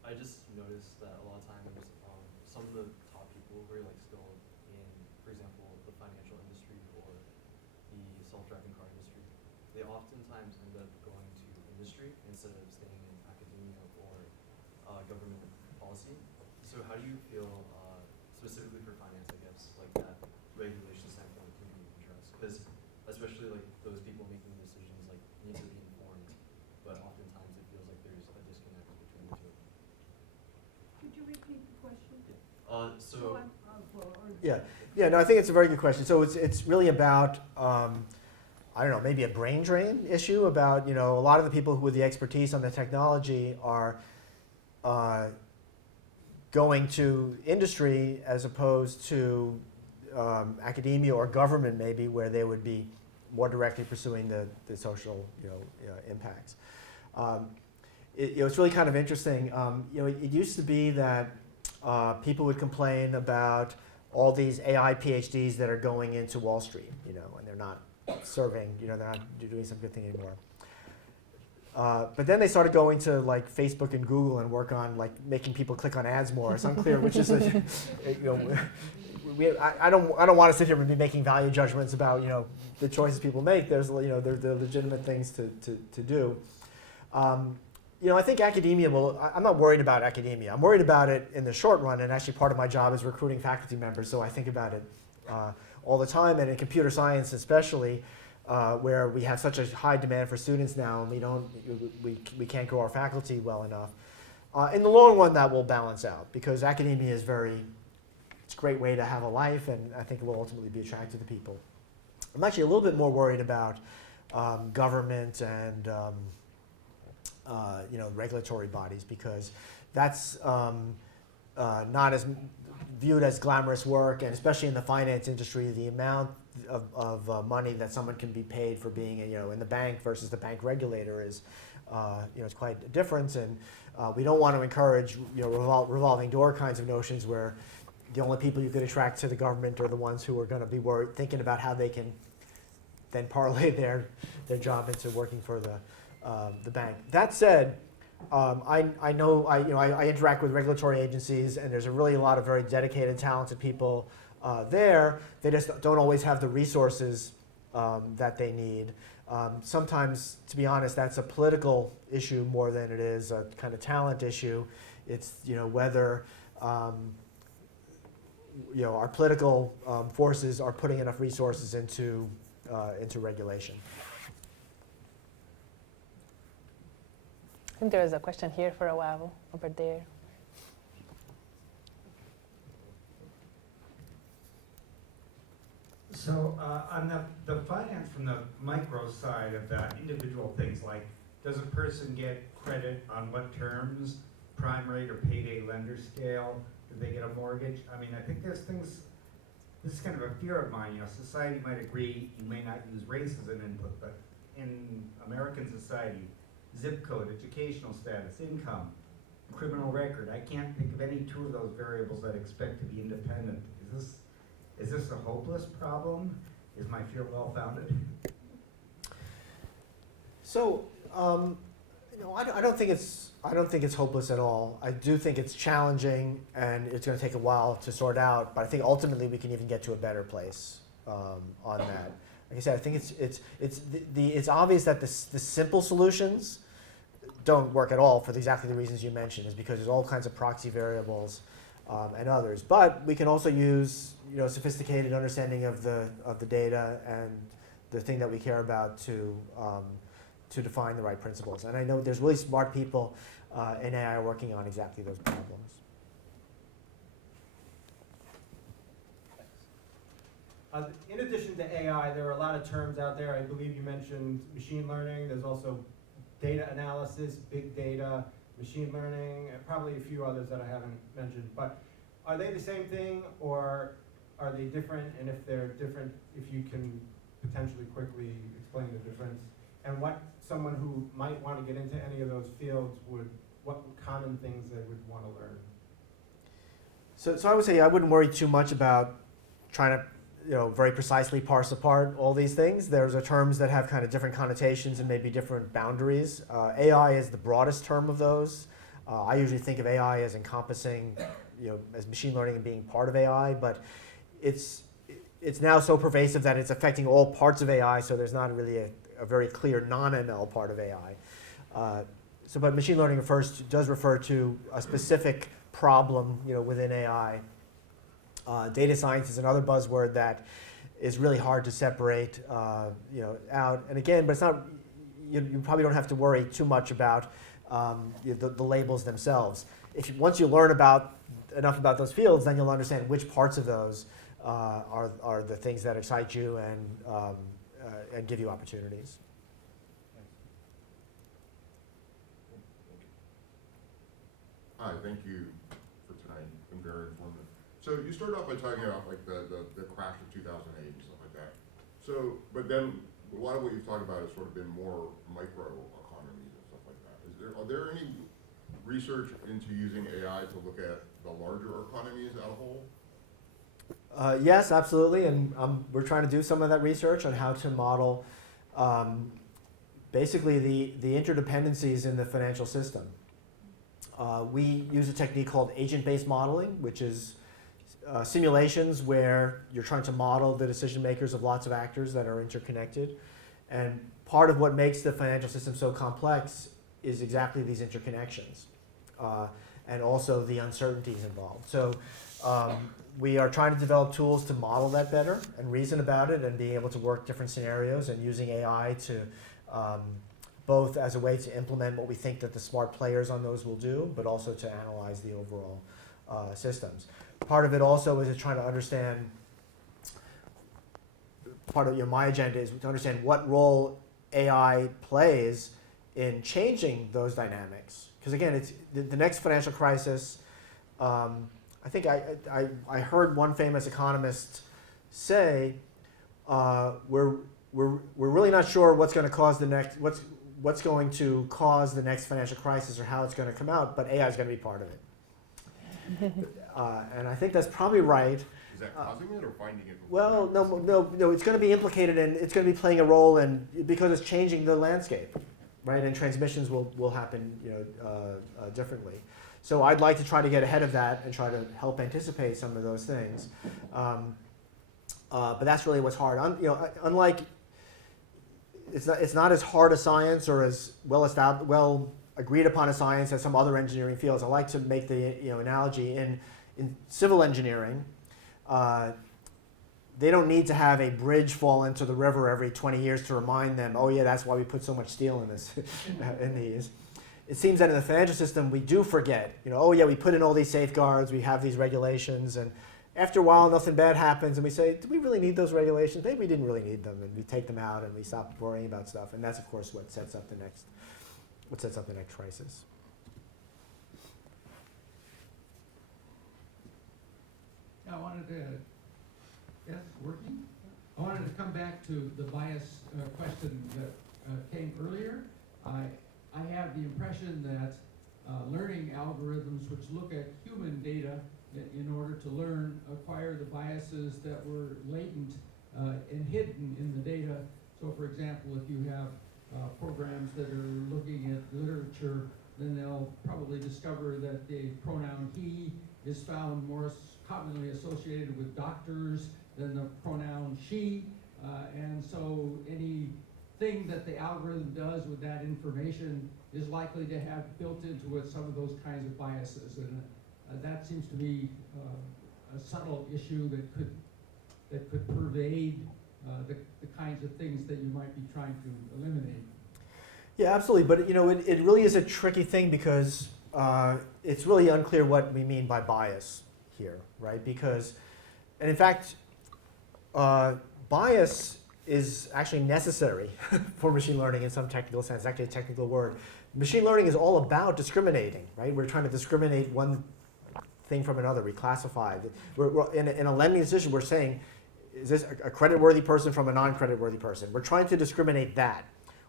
I just noticed that a lot of times some of the top people who are like still in, for example, the financial industry or the self-driving car industry, they oftentimes end up going to industry instead of staying in academia or government policy. So how do you feel, specifically for finance, I guess, like that regulation standpoint can be addressed? Because especially like those people making decisions like need to be informed, but oftentimes it feels like there's a disconnect between the two. Could you repeat the question? Yeah. Yeah. Yeah, no, I think it's a very good question. So it's really about, I don't know, maybe a brain drain issue about, a lot of the people who with the expertise on the technology are going to industry as opposed to academia or government maybe, where they would be more directly pursuing the social impacts. It's really kind of interesting. It used to be that people would complain about all these AI PhDs that are going into Wall Street, and they're not serving, they're not doing some good thing anymore. But then they started going to like Facebook and Google and work on like making people click on ads more. It's unclear which is, I don't want to sit here and be making value judgments about the choices people make. There's they're legitimate things to do. I think academia I'm not worried about academia. I'm worried about it in the short run, and actually part of my job is recruiting faculty members, so I think about it all the time. And in computer science especially, where we have such a high demand for students now, and we can't grow our faculty well enough. In the long run, that will balance out, because academia is it's a great way to have a life, and I think it will ultimately be attractive to people. I'm actually a little bit more worried about government and regulatory bodies, because that's not as viewed as glamorous work, and especially in the finance industry, the amount of money that someone can be paid for being in the bank versus the bank regulator is it's quite a difference, and we don't want to encourage revolving door kinds of notions where the only people you could attract to the government are the ones who are going to be thinking about how they can then parlay their job into working for the bank. That said, I know I interact with regulatory agencies, and there's a lot of very dedicated, talented people there. They just don't always have the resources that they need. Sometimes, to be honest, that's a political issue more than it is a kind of talent issue. It's whether our political forces are putting enough resources into regulation. I think there was a question here for a while, over there. So on the finance from the micro side of that, individual things like, does a person get credit on what terms, prime rate or payday lender scale? Do they get a mortgage? I mean, I think there's things, this is kind of a fear of mine. Society might agree you may not use race as an input, but in American society, zip code, educational status, income, criminal record, I can't think of any two of those variables that expect to be independent. Is this a hopeless problem? Is my fear well-founded? So, I don't think it's hopeless at all. I do think it's challenging, and it's going to take a while to sort out. But I think ultimately we can even get to a better place on that. Like I said, I think it's obvious that the simple solutions don't work at all for exactly the reasons you mentioned, is because there's all kinds of proxy variables and others. But we can also use sophisticated understanding of the data and the thing that we care about to define the right principles. And I know there's really smart people in AI working on exactly those problems. In addition to AI, there are a lot of terms out there. I believe you mentioned machine learning. There's also data analysis, big data, machine learning, and probably a few others that I haven't mentioned. But are they the same thing, or are they different? And if they're different, if you can potentially quickly explain the difference, and what someone who might want to get into any of those fields what common things they would want to learn? So I would say I wouldn't worry too much about trying to very precisely parse apart all these things. There's terms that have kind of different connotations and maybe different boundaries. AI is the broadest term of those. I usually think of AI as encompassing, as machine learning and being part of AI, but it's now so pervasive that it's affecting all parts of AI, so there's not really a very clear non-ML part of AI. But machine learning does refer to a specific problem, within AI. Data science is another buzzword that is really hard to separate, out. And again, but it's not. You probably don't have to worry too much about the labels themselves. Once you learn enough about those fields, then you'll understand which parts of those are the things that excite you and give you opportunities. Hi, thank you for tonight. It's been very informative. So you started off by talking about like the crash of 2008 and stuff like that. So, but then a lot of what you've talked about has sort of been more micro economies and stuff like that. Are there any research into using AI to look at the larger economies as a whole? Yes, absolutely, and we're trying to do some of that research on how to model basically the interdependencies in the financial system. We use a technique called agent-based modeling, which is simulations where you're trying to model the decision makers of lots of actors that are interconnected. And part of what makes the financial system so complex is exactly these interconnections and also the uncertainties involved. So we are trying to develop tools to model that better and reason about it and being able to work different scenarios and using AI to both as a way to implement what we think that the smart players on those will do, but also to analyze the overall systems. Part of it also is trying to understand, part of my agenda is to understand what role AI plays in changing those dynamics. Because again, it's the next financial crisis. I think I heard one famous economist say, we're really not sure what's going to cause the next what's going to cause the next financial crisis or how it's going to come out, but AI is going to be part of it. And I think that's probably right. Is that causing it or finding it? Well, no. It's going to be implicated and it's going to be playing a role in because it's changing the landscape, right? And transmissions will happen, differently. So I'd like to try to get ahead of that and try to help anticipate some of those things. But that's really what's hard. Unlike it's not as hard a science or as well agreed upon a science as some other engineering fields. I like to make the analogy in civil engineering. They don't need to have a bridge fall into the river every 20 years to remind them, oh yeah, that's why we put so much steel in this, in these. It seems that in the financial system we do forget, oh yeah, we put in all these safeguards, we have these regulations, and after a while nothing bad happens and we say, do we really need those regulations? Maybe we didn't really need them, and we take them out and we stop worrying about stuff, and that's of course what sets up the next crisis. I wanted to, yes, working? I wanted to come back to the bias question that came earlier. I have the impression that learning algorithms which look at human data in order to learn acquire the biases that were latent and hidden in the data. So for example, if you have programs that are looking at literature, then they'll probably discover that the pronoun he is found more commonly associated with doctors than the pronoun she, and so anything that the algorithm does with that information is likely to have built into it some of those kinds of biases, and that seems to be a subtle issue that could pervade the kinds of things that you might be trying to eliminate. Yeah, absolutely, but it really is a tricky thing because it's really unclear what we mean by bias here, right? Because, and in fact, bias is actually necessary for machine learning in some technical sense. It's actually a technical word. Machine learning is all about discriminating, right? We're trying to discriminate one thing from another. We classify. We're in a lending decision, we're saying, is this a credit-worthy person from a non-credit-worthy person? We're trying to discriminate that.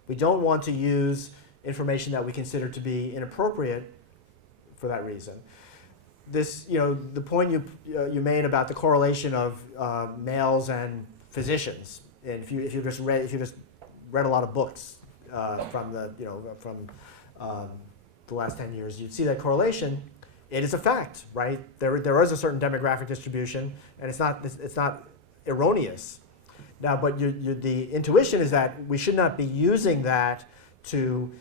We don't want to use information that we consider to be inappropriate for that reason. This, the point you made about the correlation of males and physicians, and if you just read a lot of books from the last 10 years, you'd see that correlation. It is a fact, right? There is a certain demographic distribution, and it's not erroneous. Now, but the intuition is that we should not be using that to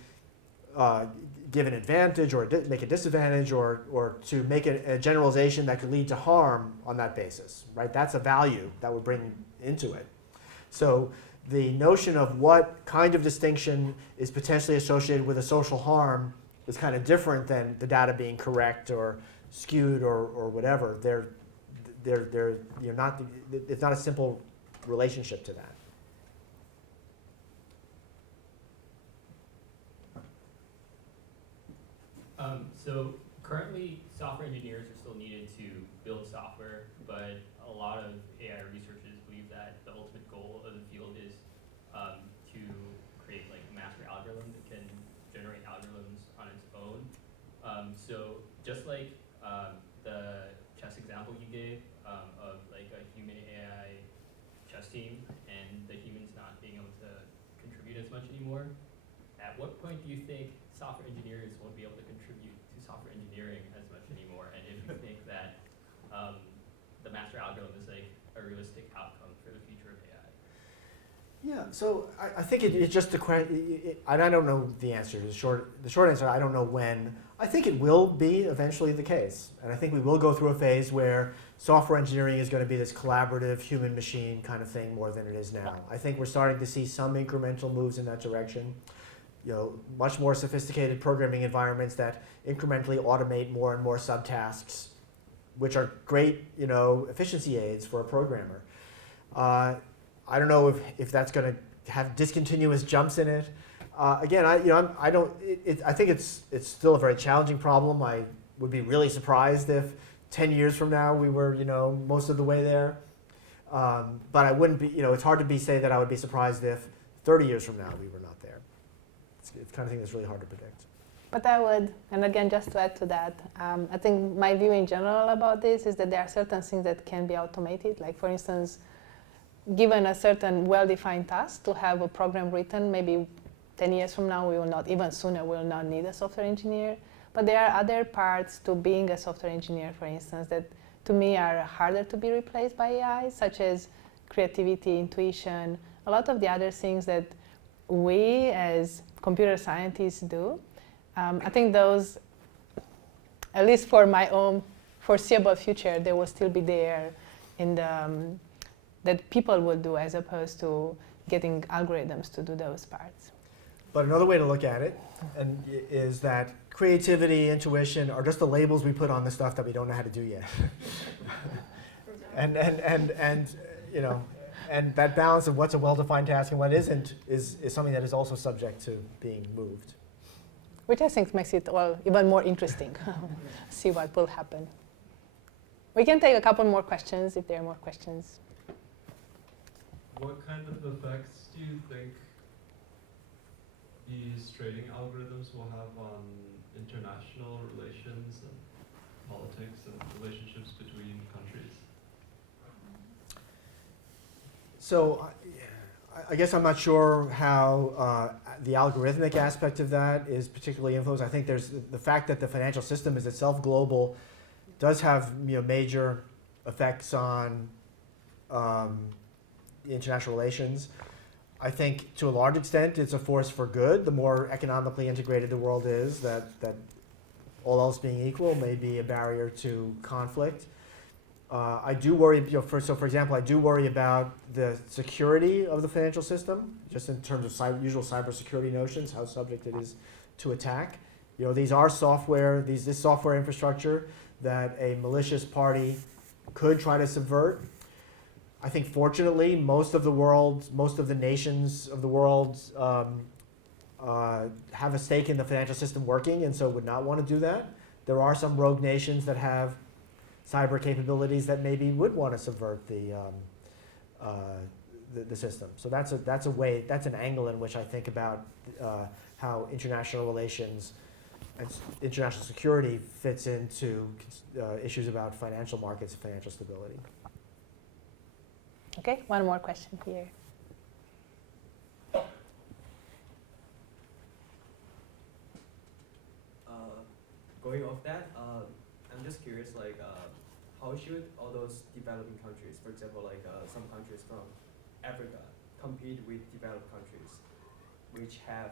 give an advantage or make a disadvantage or to make a generalization that could lead to harm on that basis, right? That's a value that would bring into it. So the notion of what kind of distinction is potentially associated with a social harm is kind of different than the data being correct or skewed or whatever. you're not, it's not a simple relationship to that. So currently, software engineers are still needed to build software, but a lot of AI researchers believe that the ultimate goal of the field is to create like a master algorithm that can generate algorithms on its own. So just like the chess example you gave of like a human AI chess team and the humans not being able to contribute as much anymore, at what point do you think software engineers won't be able to contribute to software engineering as much anymore? And if you think that the master algorithm is like a realistic outcome for the future of AI? Yeah, so I think it's just the question, and I don't know the answer. The short answer, I don't know when. I think it will be eventually the case. And I think we will go through a phase where software engineering is going to be this collaborative human-machine kind of thing more than it is now. I think we're starting to see some incremental moves in that direction. You know, much more sophisticated programming environments that incrementally automate more and more subtasks, which are great, you know, efficiency aids for a programmer. I don't know if that's going to have discontinuous jumps in it. Again, I think it's still a very challenging problem. I would be really surprised if 10 years from now we were, you know, most of the way there. But I wouldn't be, you know, it's hard to say that I would be surprised if 30 years from now we were not there. It's the kind of thing that's really hard to predict. But I would, and again, just to add to that, I think my view in general about this is that there are certain things that can be automated. Like, for instance, given a certain well-defined task to have a program written, maybe 10 years from now, we will not, even sooner, we will not need a software engineer. But there are other parts to being a software engineer, for instance, that to me are harder to be replaced by AI, such as creativity, intuition, a lot of the other things that we as computer scientists do. I think those, at least for my own foreseeable future, they will still be there in the, that people will do as opposed to getting algorithms to do those parts. But another way to look at it is that creativity, intuition are just the labels we put on the stuff that we don't know how to do yet. and you know, and that balance of what's a well-defined task and what isn't is something that is also subject to being moved. Which I think makes it, well, even more interesting. See what will happen. We can take a couple more questions if there are more questions. What kind of effects do you think these trading algorithms will have on international relations and politics and relationships between countries? So I guess I'm not sure how the algorithmic aspect of that is particularly influenced. I think there's the fact that the financial system is itself global does have, you know, major effects on international relations. I think to a large extent it's a force for good. The more economically integrated the world is, that all else being equal may be a barrier to conflict. I do worry, you know, for example, I do worry about the security of the financial system, just in terms of usual cybersecurity notions, how subject it is to attack. You know, these are software, this software infrastructure that a malicious party could try to subvert. I think fortunately, most of the nations of the world have a stake in the financial system working, and so would not want to do that. There are some rogue nations that have cyber capabilities that maybe would want to subvert the system. So that's an angle in which I think about how international relations and international security fits into issues about financial markets and financial stability. Okay, one more question here. Going off that, I'm just curious, like, how should all those developing countries, for example, like some countries from Africa, compete with developed countries, which have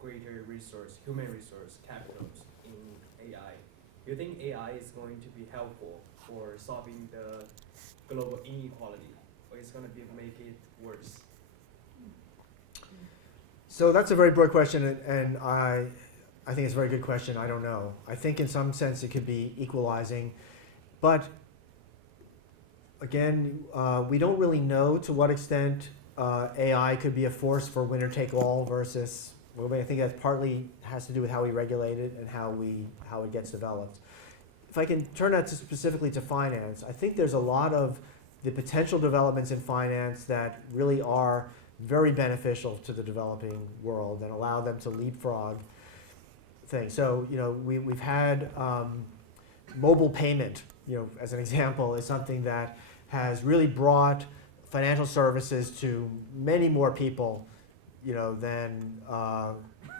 greater human resource capitals in AI? Do you think AI is going to be helpful for solving the global inequality, or it's going to make it worse? So that's a very broad question, and I think it's a very good question. I don't know. I think in some sense it could be equalizing, but again, we don't really know to what extent AI could be a force for winner take all versus, well, I think that partly has to do with how we regulate it and how it gets developed. If I can turn that specifically to finance, I think there's a lot of the potential developments in finance that really are very beneficial to the developing world and allow them to leapfrog things. So, we've had mobile payment, as an example, is something that has really brought financial services to many more people, than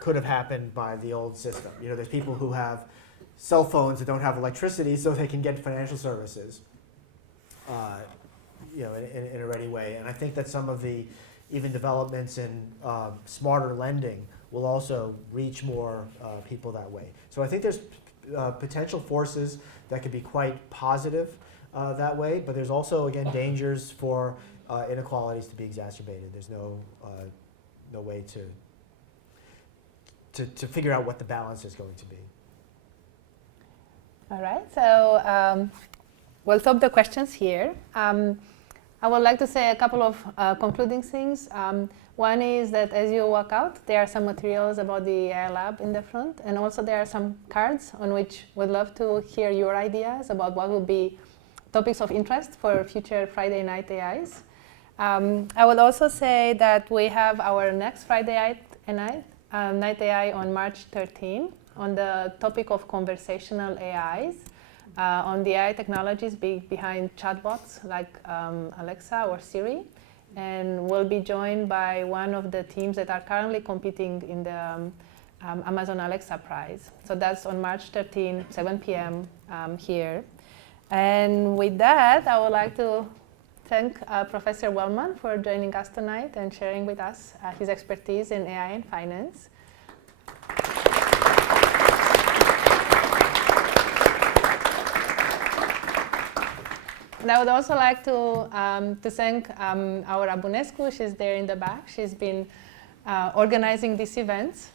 could have happened by the old system. There's people who have cell phones that don't have electricity, so they can get financial services, in a ready way. And I think that some of the even developments in smarter lending will also reach more people that way. So I think there's potential forces that could be quite positive that way, but there's also, again, dangers for inequalities to be exacerbated. There's no way to figure out what the balance is going to be. All right, so we'll stop the questions here. I would like to say a couple of concluding things. One is that as you walk out, there are some materials about the AI lab in the front, and also there are some cards on which we'd love to hear your ideas about what would be topics of interest for future Friday night AIs. I would also say that we have our next Friday night AI on March 13 on the topic of conversational AIs, on the AI technologies behind chatbots like Alexa or Siri. And we'll be joined by one of the teams that are currently competing in the Amazon Alexa Prize. So that's on March 13, 7 p.m. Here. And with that, I would like to thank Professor Wellman for joining us tonight and sharing with us his expertise in AI and finance. And I would also like to thank our Abunescu. She's there in the back. She's been organizing these events.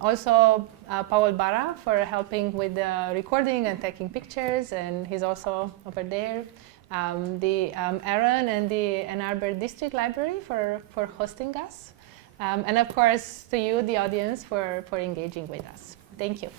Also, Paul Barra for helping with the recording and taking pictures, and he's also over there. Aaron and the Ann Arbor District Library for hosting us. And of course, to you, the audience, for engaging with us. Thank you.